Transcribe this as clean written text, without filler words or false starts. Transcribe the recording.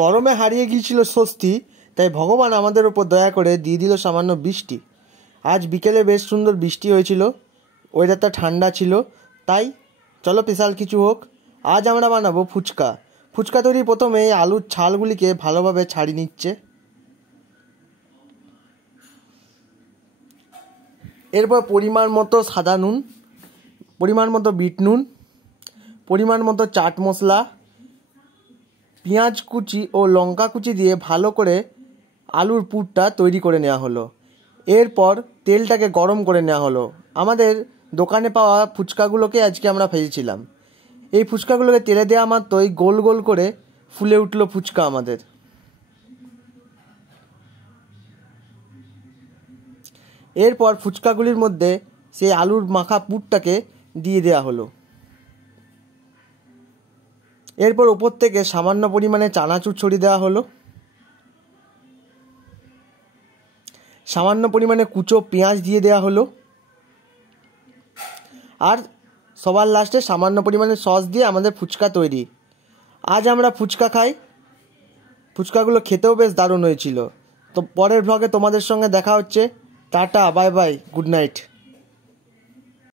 গরমে হারিয়ে গিয়েছিল স্বস্তি, তাই ভগবান আমাদের ওপর দয়া করে দিয়ে দিল সামান্য বৃষ্টি। আজ বিকেলে বেশ সুন্দর বৃষ্টি হয়েছিল, ওয়েদারটা ঠান্ডা ছিল, তাই চলো স্পেশাল কিছু হোক। আজ আমরা বানাবো ফুচকা। ফুচকা তৈরি প্রথমে এই আলুর ছালগুলিকে ভালোভাবে ছাড়িয়ে নিচ্ছে। এরপর পরিমাণ মতো সাদা নুন, পরিমাণ মতো বিট নুন, পরিমাণ মতো চাট মশলা, পেঁয়াজ কুচি ও লঙ্কা কুচি দিয়ে ভালো করে আলুর পুরটা তৈরি করে নেওয়া হলো। এরপর তেলটাকে গরম করে নেওয়া হলো। আমাদের দোকানে পাওয়া ফুচকাগুলোকে আজকে আমরা ভেজেছিলাম। এই ফুচকাগুলোকে তেলে দেওয়া মাত্রই গোল গোল করে ফুলে উঠলো ফুচকা আমাদের। এরপর ফুচকাগুলির মধ্যে সেই আলুর মাখা পুরটাকে দিয়ে দেওয়া হলো। এরপর ওপর থেকে সামান্য পরিমাণে চানাচুর ছড়িয়ে দেওয়া হলো। সামান্য পরিমাণে কুচো পেঁয়াজ দিয়ে দেওয়া হলো। আর সবার লাস্টে সামান্য পরিমাণে সস দিয়ে আমাদের ফুচকা তৈরি। আজ আমরা ফুচকা খাই। ফুচকাগুলো খেতেও বেশ দারুণ হয়েছিল। তো পরের ভ্লগে তোমাদের সঙ্গে দেখা হচ্ছে। Tata, bye bye, good night.